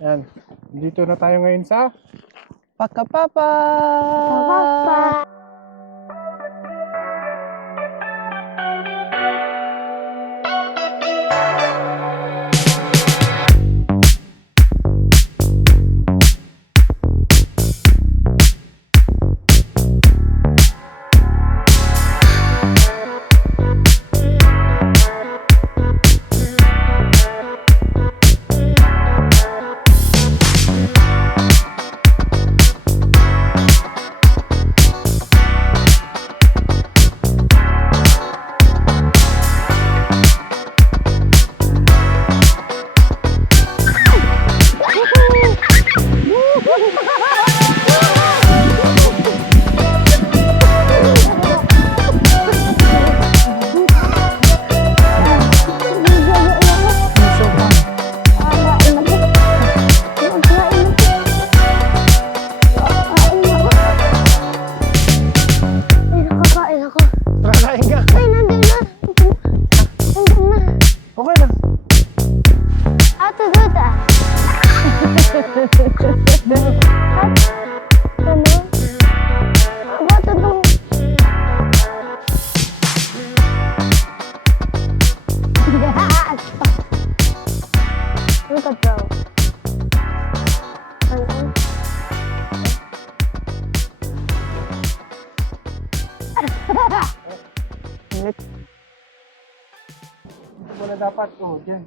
Yan. Dito na tayo ngayon sa Pakapapa! Kakain ka. Ay, nandun na. Nandun na. Okay lang. How to do that? Ano? About to do? Look at bro. Ano? Wala dapat. Oh, dyan.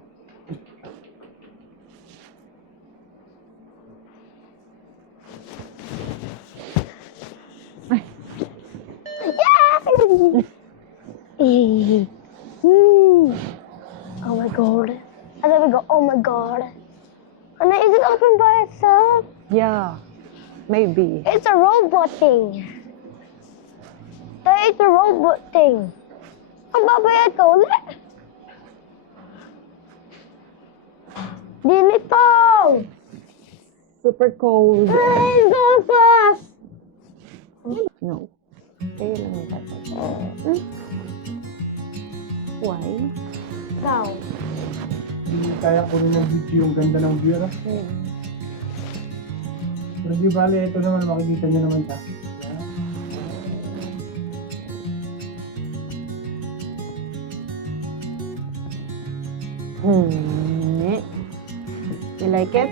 Oh my god. And then we go, oh my god. And then is it open by itself? Yeah, maybe. It's a robot thing. It's a robot thing. Ang babayad ka ulit. Dinito! Super cold. Ay, go fast! No. Kayo lang yung tatay. Why? Now. Hindi kaya ko rin ng video yung ganda ng view. No? Pero di bali, ito naman makikita nyo naman ta. You like it?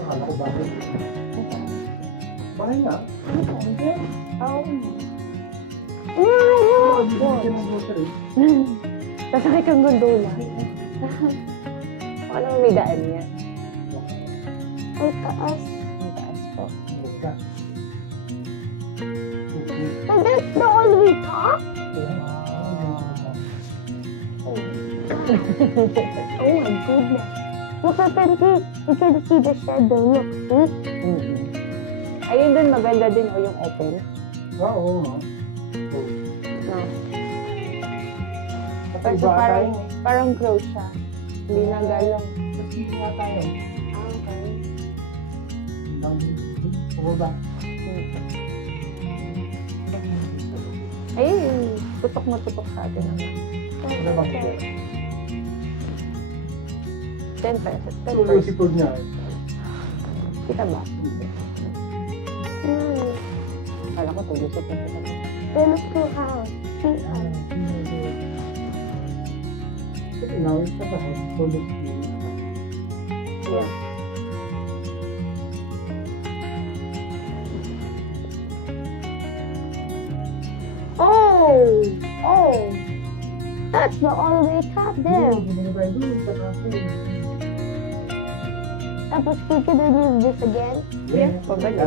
Akala ko bahay. Bahay nga. Oh. Oh, bibigyan ka ng grocery. Sasakay kang gondola. Ano may daan niya? Ang taas. Ang taas po. Basta. And that's the all the way top? Oh my goodness. Look at them, see? You can see the shadow. Look, see? Ayun dun, maganda din o yung open. Oo. No. Kasi Kasi parang crow siya. Hindi na galong. Kasi nga tayo. Okay. Bumaba. Ay, tutok na tutok sa atin naman. Ano bang ito? 10 pesos. 10 Tuloy pesos. si Pug niya. Kita ba? Hmm. Kala ko tuloy si Pug. Then let's go house. See us. Kasi nawit ka ba? Tuloy si Yeah. Oh! Oh! That's the all the way top there. Tapos we can use this again. Yeah, pabalik.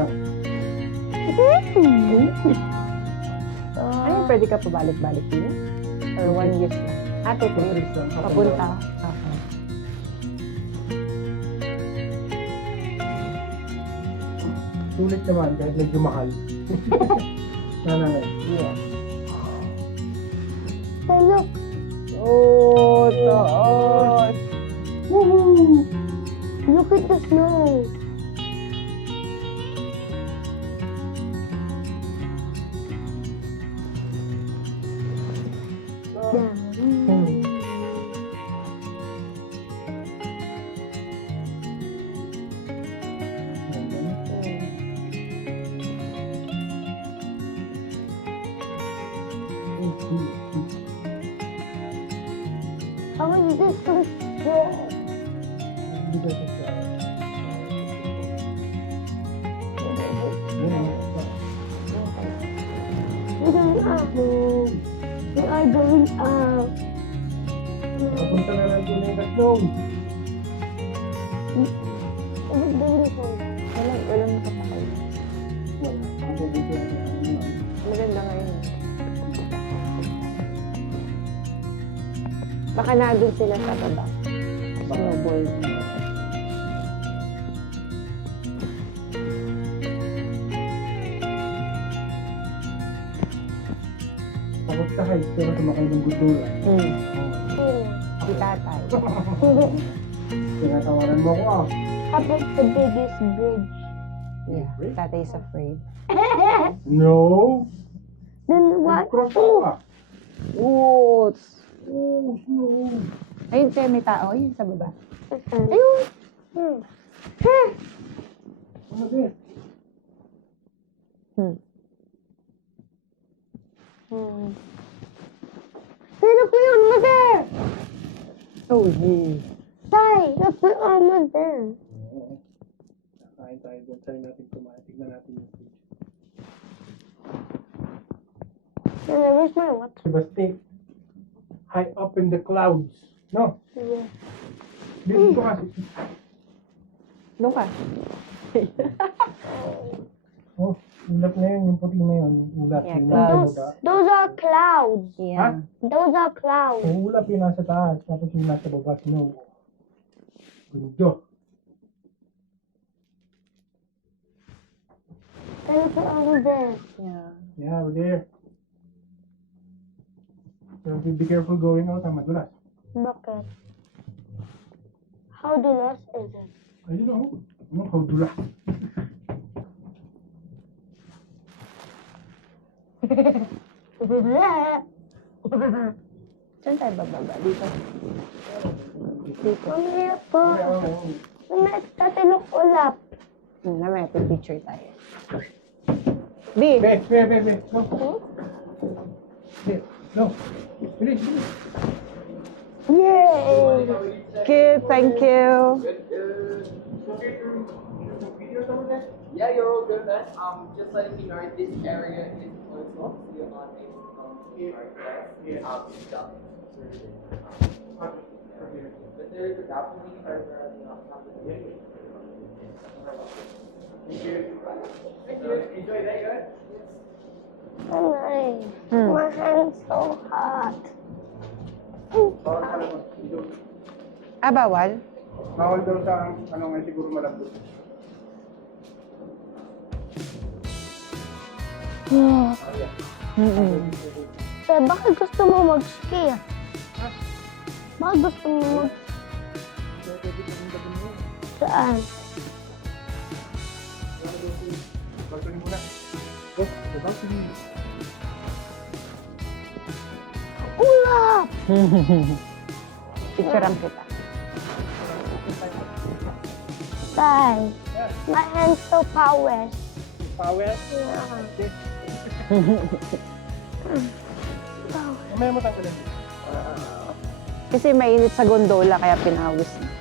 Ano, pwede ka pabalik-balik din? Or one use lang? Ate, papunta. Okay. Sulit naman kahit medyo mahal. Nananay. Yeah. Hey, look. Oh, taas. Woohoo! Look at the snow. I want this one strong. Hindi ka siya. We're going out. We are going out. Papunta na lang doon yung tatlong. Is it doing this one? Walang nakapakay. Ang pabuti na Maganda ngayon. Baka nandun sila sa baba. Snowboard. Takot ka guys, pero sumakay ng gudula. Si tatay. Tinatawaran mo ko ah. Tapos the biggest bridge. Yeah, tatay is afraid. No! Then what? Cross ako ah. Oops! Oh, no. Ayun siya, may tao. Ayun sa baba. Ayun. Ano din? Hey, look, your mother! Oh, yeah. Tay, look, your mother. Oo. Kakain tayo doon. Try natin kumain. Tignan natin yung food. Where's my watch? Diba, high up in the clouds. No? Yeah. Dito ko kasi. Doon ka. Oh, ulat na yun. Yung puti na yun. Ulat. Yeah, Yung clouds. nasa baba. Those are clouds. Yeah. Those are clouds. Yung ulap yung nasa taas. Tapos yung nasa baba. Snow. Gundo. And look over there. Yeah. Yeah, we're there. So be careful going out. Madulas. Bucket. How dulas is it? I don't know. Ano how dulas? Saan tayo bababa? Dito. Dito. Mamaya po. Mamaya tatilok ulap. May picture tayo. B! Be. No. Be. No. Bilis, bilis. Yay! Good, thank you. Yeah, you're all good, man. Just letting you know, this area is closed off. So you're not able to come to the stuff. But there is a balcony over the outside. Thank you. Enjoy that, guys. Oh my. My hand's so hot. Bawal? Bawal daw sa ano nga siguro malambot. So, bakit gusto mo mag-ski? Bakit gusto mo mag... Saan? Balcony muna. Oh, the balcony. Ulap! Picturean kita. Tay, my hand's so powerful. Power. Yeah. Mamaya mo tanggalin. Kasi mainit sa gondola kaya pinawis na.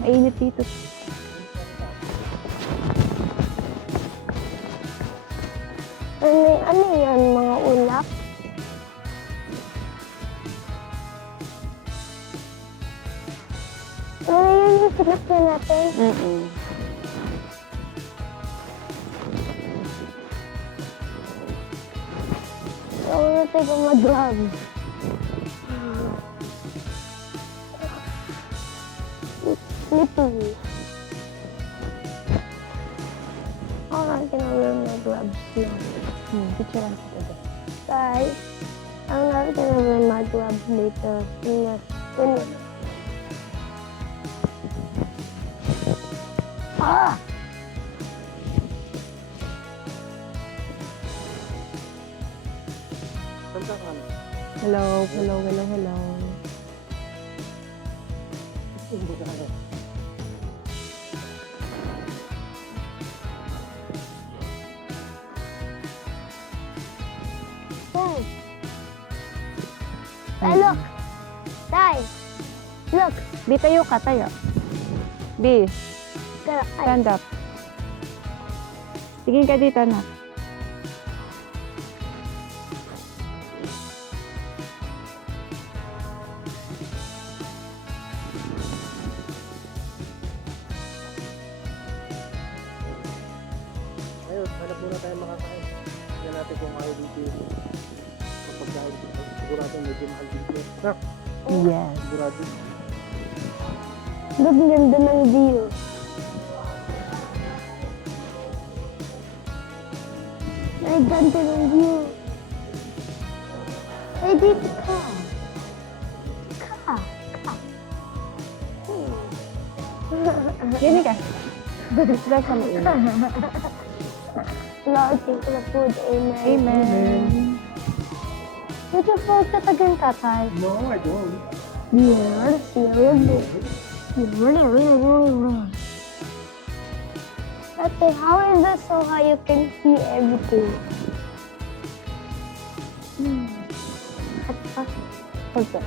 Mainit dito. Ano yan, mga ulap? Ano yan yung sinakyan natin? Ako na tayo mag-vlog. Slippery. Ako na kinawin mag-gloves yun. Picturean kita dyan. Guys, I'm not gonna wear my gloves later. When ah! Kanta ka na. Hello, hello, hello, hello. Dad. Hey, look. Dad. Look. B, tayo ka, tayo. B, Kaya, stand up. Tingin ka dito, anak. Ayun, hanap muna tayo makakain. Tingnan natin kung ayaw dito. Kapag dahil dito, sigurado medyo mahal dito. Ha? Yes. Sigurado. Look, ganda ng view. Ay, ganda ng view. Ay, dito ka. Ka. Gini ka. Stress ka mo ina. Lord, thank you for the food. Amen. Amen. Beautiful ka tagang tatay. No, I don't. Yes, yes. Ate, how is this so high you can see everything? Okay.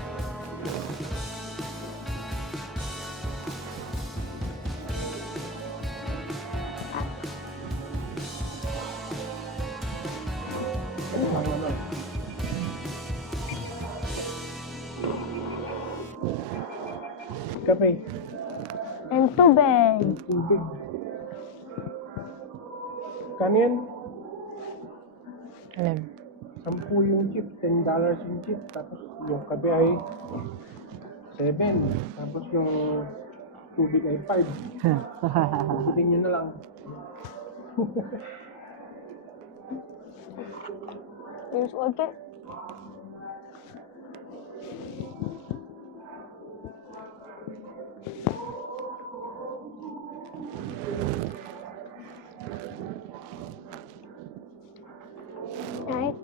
Kape. And tubig. Tubig. Kanin. Alam. 10 yung chip, $10 yung chip. Tapos yung kape ay 7. Tapos yung tubig ay 5. Sabihin nyo na lang. Yes, okay. Right?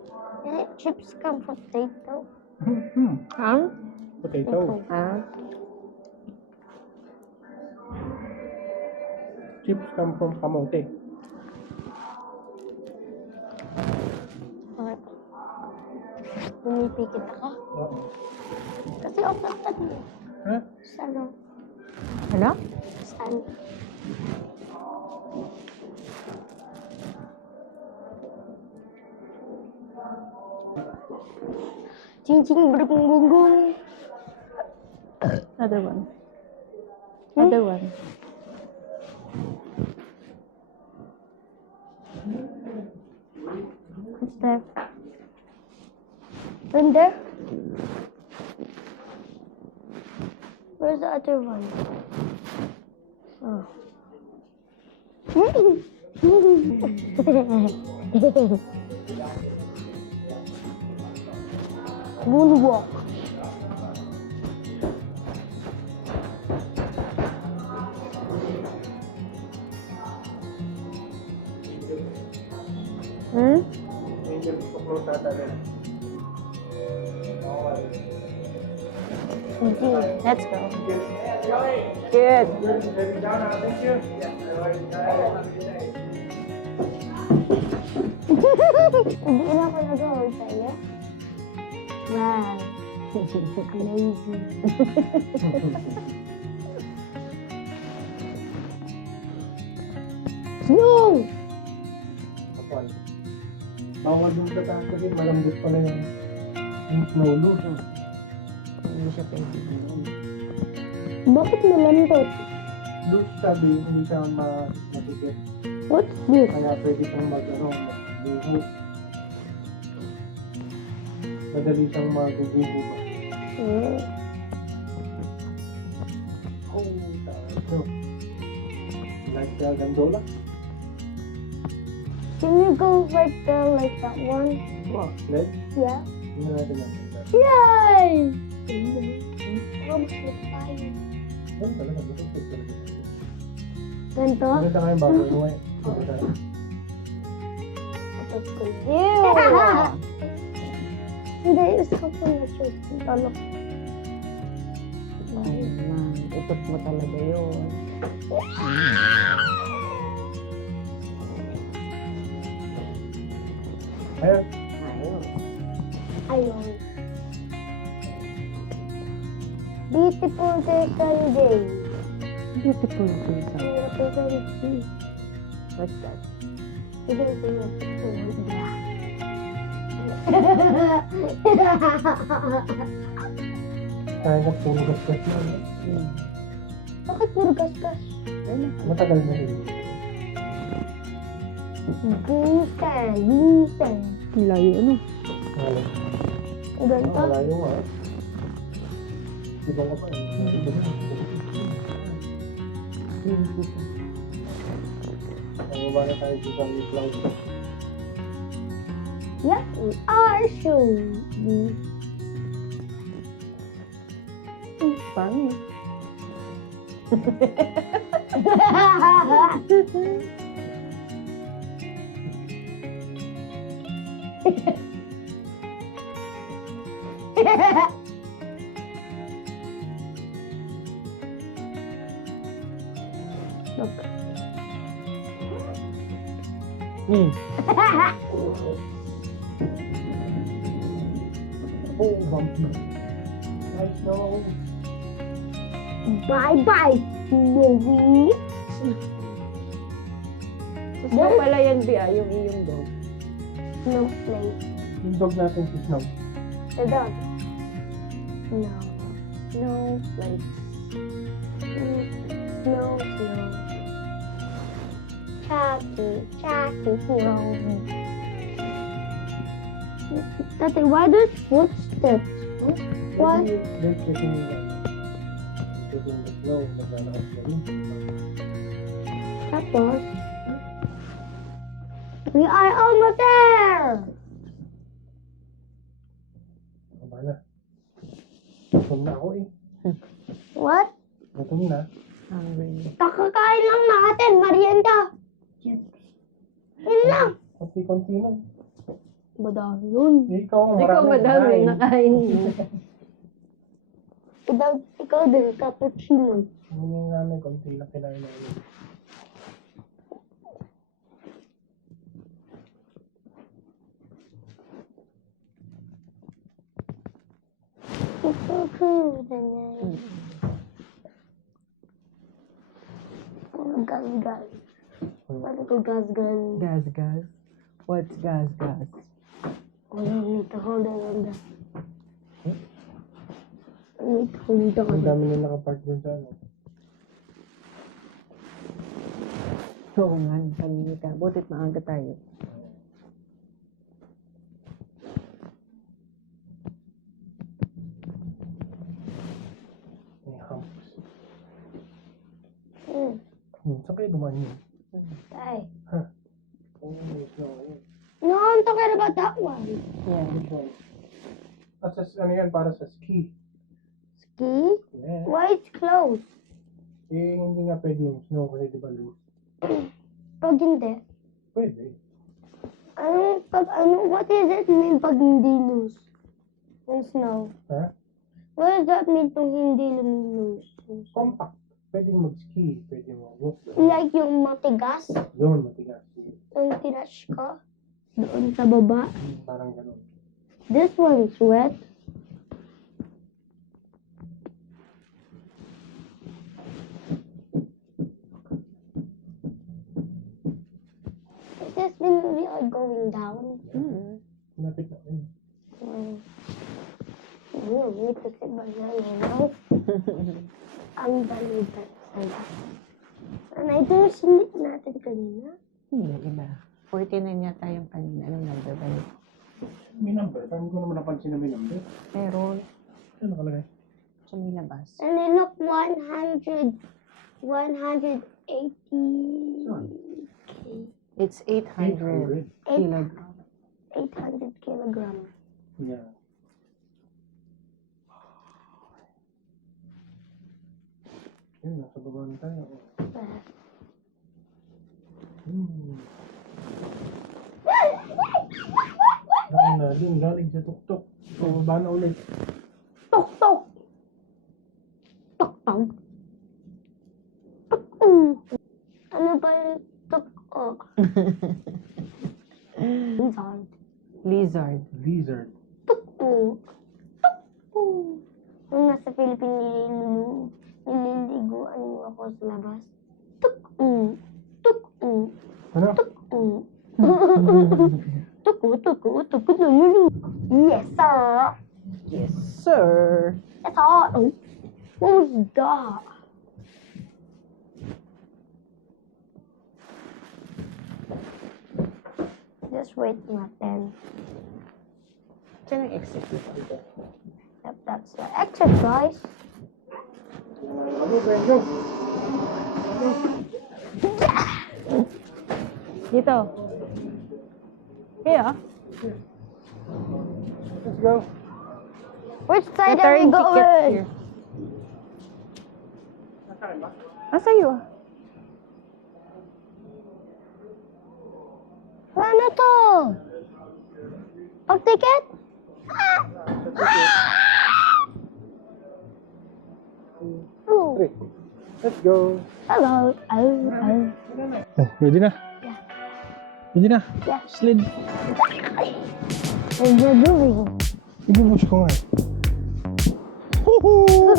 Chips come from potato. Huh? Potato. Ah. Chips come from kamote. Okay. Pumipikit ako. Oo. Kasi opatan mo. Ha? Salo. Ano? Salo. Ching ching bergung gungung. Other one. Other one. What's that? And there? Where's the other one? Oh. Moonwalk. Hmm? May milk chocolate ata rin. Let's go. Good. Thank you. Hindi na ako nag-hold sa'yo. Wow. Amazing. Snow! Kapal. Bawal dun sa taas kasi malambot pala yung snow loose. Hindi siya pwede. Bakit malambot? Loose sabi, hindi siya matikit. What's this? Kaya pwede siyang mag-buho. Madali siyang maguguho ba? Oh, so, like the gondola? Can you go right there like that one? Wow, let's. Yeah. Tingnan natin lang. Yay! Almost like fire. Ano talaga? Bakit talaga? Ganito? Maganda nga yung bago mo eh. Dito tayo. Ew! Hindi, isa ko po na shoot. Talok. Ay, man. Ikot mo talaga yun. Ayun. Ayun. Ayun. Beautiful day Sunday. Beautiful place. Beautiful Sunday. What's that? Ito yung beautiful day. Kaya ka puro gasgas na. Bakit puro gasgas? Matagal na rin. Ginsan, ginsan. Layo ano? Wala. Ganito? Wala yung Iba ka pa eh. Baba na tayo sa Sunny Cloud. Yeah, we are showing. Paano? Look. Oh, bumpy. Nice no. Bye-bye, Snowy. Gusto pala yan, Bia, yung iyong dog. Snowflake. Yung dog natin si Snow. The dog. No. Snowflake. Snow, snow. Chucky, Chucky, Snowy. Tati, why there's footsteps? What? They're checking the snow. Naglalakad ka rin. Tapos, we are almost there! Tama na. Gutom na ako eh. What? Gutom na. Hungry. Kakakain lang natin, merienda. Yun lang. Konti-konti lang. Madami yun. Ikaw ang Ikaw madami kumain. nakain. Ikaw din, cappuccino. Hindi namin, konti lang kinain namin. It's so cool. Gas. Paano ko gas? Gas, gas. What's gas, gas? Oh, you need to hold on that. I need to hold Ang on. dami na nakapark dun sa ano. Oo nga, kanina ka. Butit maaga tayo. May humps. Saan kayo dumaan yun? Hey. Oh, may snow. Ayun. No, I'm talking about that one. Yeah. Which one? Ano yan? Para sa ski. Ski? Yeah. Why it's closed? Eh, hindi nga pwede yung snow kasi di ba loose? Pag hindi. Pwede. What does it mean pag hindi loose? Yung snow. Ha? What does that mean kung hindi loose? Compact. Pwede mag-ski. Pwede mag-walk. Like yung matigas? Yun, matigas. Yung tinash ka? Doon sa baba? Parang ganun. This one's wet. Does this mean we are going down? Lapit na yun. Need to sit by now. Ang balitan sa'yo. Ano ito yung sinip natin kanina? Hindi, iba. 49 yata yung kanina. Anong number ba yun? May number. Parang ko naman napansin na may number. Pero, Ano nakalagay? sa nilabas. And then look, 180. It's 800 kilogram. 800 kilograms. Yeah. Yun, nasa baba na tayo. Galing sa tuktok. Baba na ulit. Tok, tok. Tok, tok. Tok, Ano ba yung tok, Lizard. Lizard. Lizard. Tok, tok, Nung nasa Philippines, nililiguan mo ako sa labas. Tok, tok, Ano? tuk, lulu. Yes, sir. Yes, sir. Yes, sir. Oh, what was that? Just wait natin. Saan ang exit dito? Yep, that's the exercise. Ano ba yun? Dito. Kaya? Let's go. Which side are we Return ticket going? here. Nasaan ba? Asa iyo? Ano to? Pag-ticket? Oh, Three. Let's go. hello. Ready na? Yeah. Ready na? Yeah. Slid. What are you doing? Ibubush ko nga eh. Woohoo!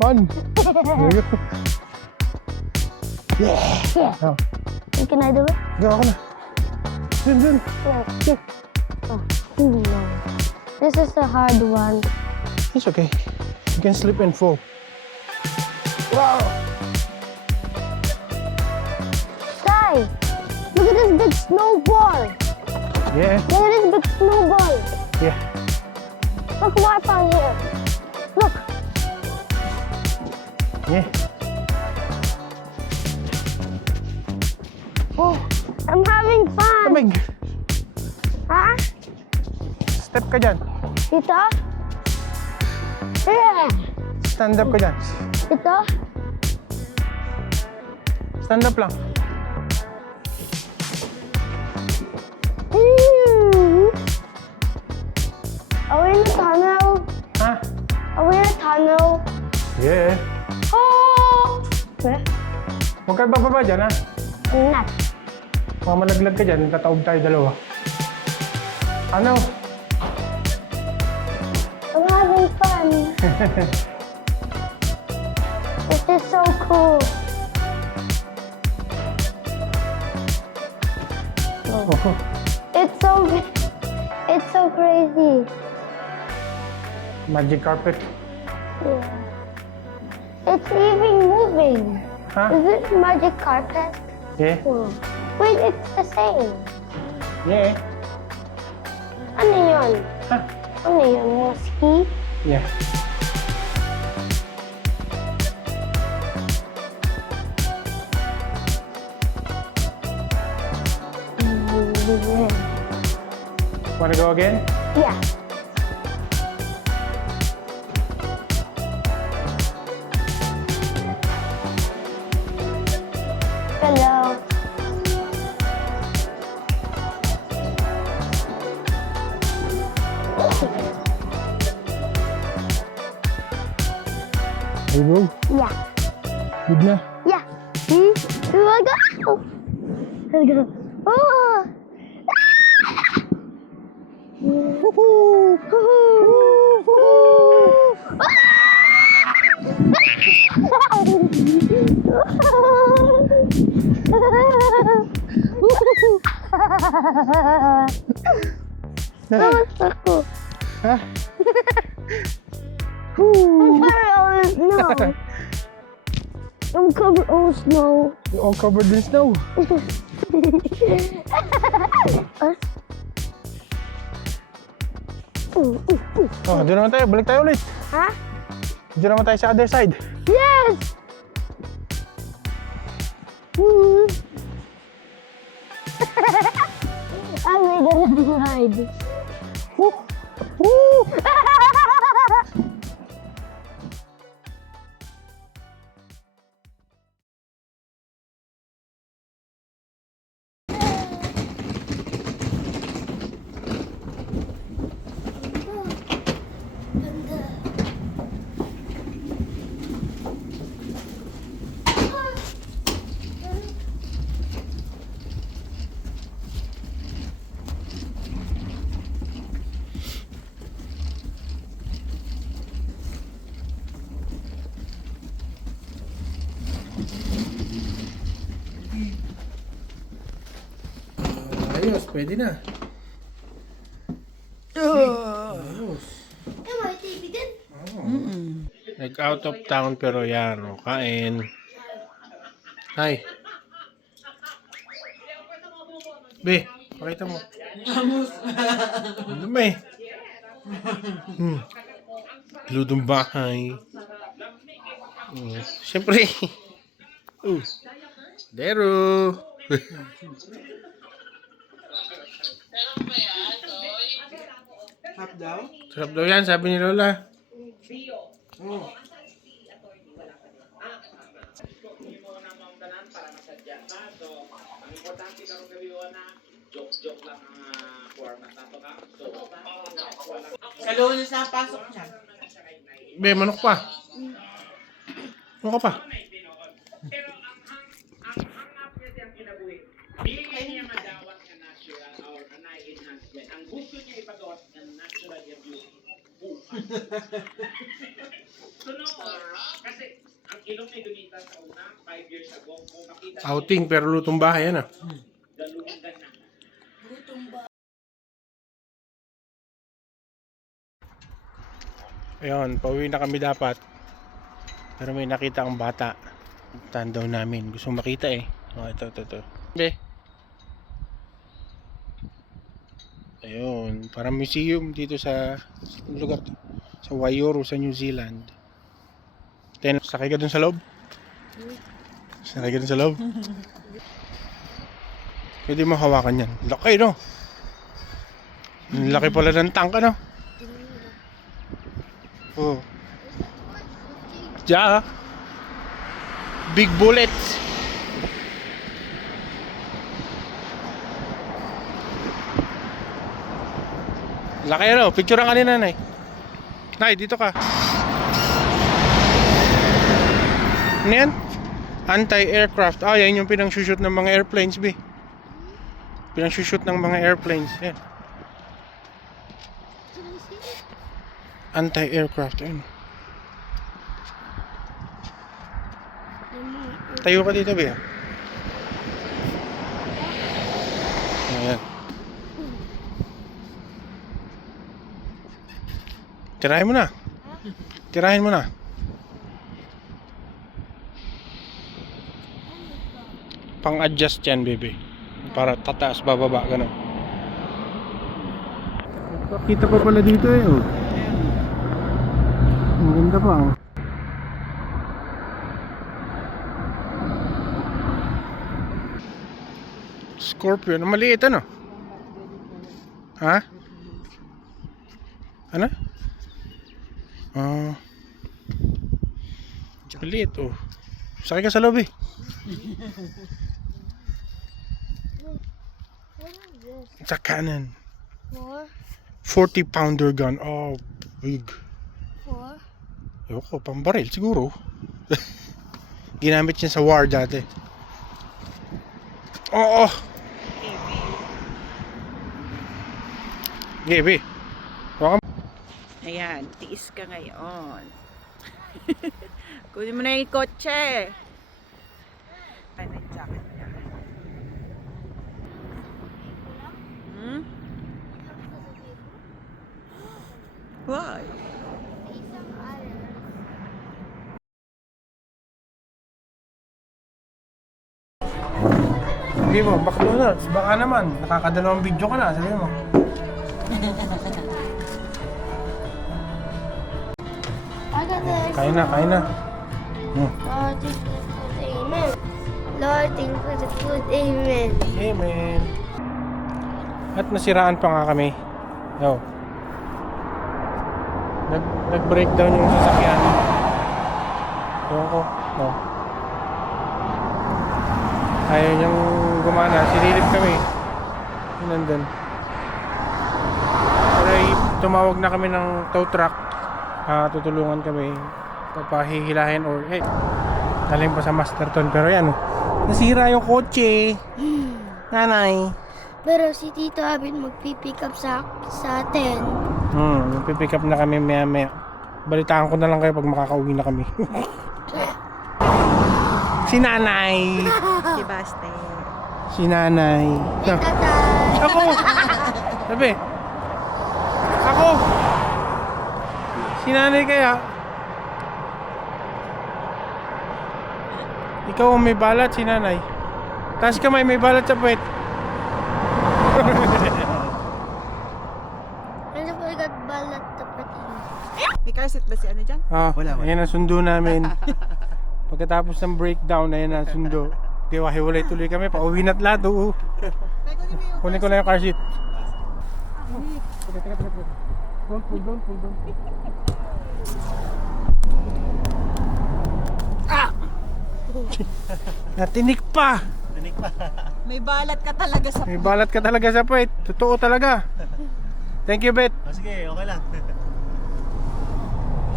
Fun. There you go. Yeah. Oh, Can I do it? go ako na. Dun. Yeah. Oh, no. This is the hard one. It's okay. You can slip and fall. Whoa. Guy, look at this big snowball. Yeah. Look at this big snowball. Yeah. Look what's on here. Look. Yeah. Oh, I'm having fun. Kamig. Huh? Step ka dyan. Dito? Yeah. Stand up ka dyan. Dito? Stand up lang. Are we in the tunnel? Ha? Are we in a tunnel? Yeah. Oh! Okay. Huwag ka bababa dyan, ha? I'm not. Mga malaglag ka dyan, tataob tayo dalawa. Ano? I'm having fun. This is so cool. Oh. It's so crazy. Magic carpet. Yeah. It's even moving. Ha? Is it magic carpet? Yeah. Oh. Wait, it's the same. Yeah. Ano yun? Ha? Ano yun? Moski? Yeah. Wanna go again? Yeah. Hello. There you go. Yeah. Good na. Yeah. See? Here I go. Here we go. Oh! That was so cool. Ha? I'm covered all in snow. I'm covered all in snow. You're all covered in snow. Oh, doon naman tayo. Balik tayo ulit. Ha? Doon naman tayo sa other side. Yes! I'm gonna ride. Ayos, pwede na. Ayos. Eh, may TV din. Nag-out of town pero yan, kain. Hi. Be, pakita mo. Ano ba eh? Ludong bahay. Siyempre. Dero. Sarap daw yan, sabi ni Lola. Sa lunes na ang pasok niya. Be, manok pa. Manok ka pa. Outing pero lutong bahay yan ah. Ayun, pauwi na kami dapat. Pero may nakita akong bata. Puntahan daw namin. Gusto makita eh. Oh, ito. Be. Ayun, parang museum dito sa lugar to. Sa Waiouru sa New Zealand. Sakay ka dun sa loob? Sakay ka dun sa loob? Pwede mo hawakan yan. Laki no? Laki pala ng tank ano? Oh. Ja. Big bullets. Laki ano? Picture ka ni nanay. Nay, dito ka. Ano yan? Anti-aircraft. Ah, yan yung pinang-shoot ng mga airplanes, B. Pinang-shoot ng mga airplanes. Yan. Anti-aircraft. Ayun. Tayo ka dito, B. Ayan. Tirahin mo na. Tirahin mo na. Pang-adjust yan, baby. Para tataas, bababa, gano'n. Kita pa pala dito eh, oh. Ang ganda pa, oh. Scorpion, maliit ano? Ha? Ano? Maliit, oh. Sakay ka sa loob eh. It's a cannon. 40-pounder gun. Oh, big. Ewan ko, pambaril siguro. Ginamit niya sa war dati. Oo. Gabi. Ayan, tiis ka ngayon. Kunin mo na yung kotse. Ano yung jacket niya? Why? Sabi mo, McDonald's, baka naman, nakakadalawang video ka na, sabi mo. Kain na. Lord, thank you for the food, amen. Lord, thank you for the food, amen. Amen. At nasiraan pa nga kami. Yo. Nag-breakdown yung sasakyan. Ewan ko. No. Ayaw niyang gumana. Sinilip kami. Yun nandun. Pero tumawag na kami ng tow truck. Tutulungan kami. Papahihilahin or galing pa sa Masterton. Pero yan. Nasira yung kotse. Nanay. Pero si Tito Abin magpipick up sa atin. Magpipick up na kami maya. Balitaan ko na lang kayo pag makakauwi na kami. Si Nanay. Si Baste. Si nanay. Tatay. Ako! Sabi. Ako! Si nanay kaya. Ikaw ang may balat, si nanay. Taas kamay, may balat sa puwet. Ano po ikat balat tapat ini? May car seat ba si ano dyan? Ah, ayan ang sundo namin. Pagkatapos ng breakdown, ayan ang sundo. Hiwalay tuloy kami, pauwi na't lahat. Oo. Kunin ko na yung car seat. Pull down. Natinik pa! May balat ka talaga sa... May balat ka talaga sa puwet. Totoo talaga. Thank you, Bet. Sige, okay lang.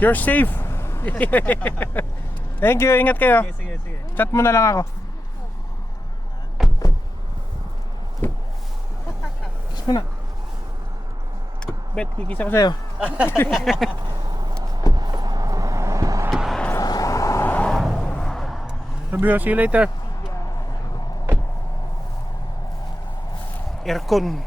You're safe. Thank you. Ingat kayo. Sige. Chat mo na lang ako. Kiss mo na. Bet, kikis ako sa'yo. Sabi ko, see you later. Aircon.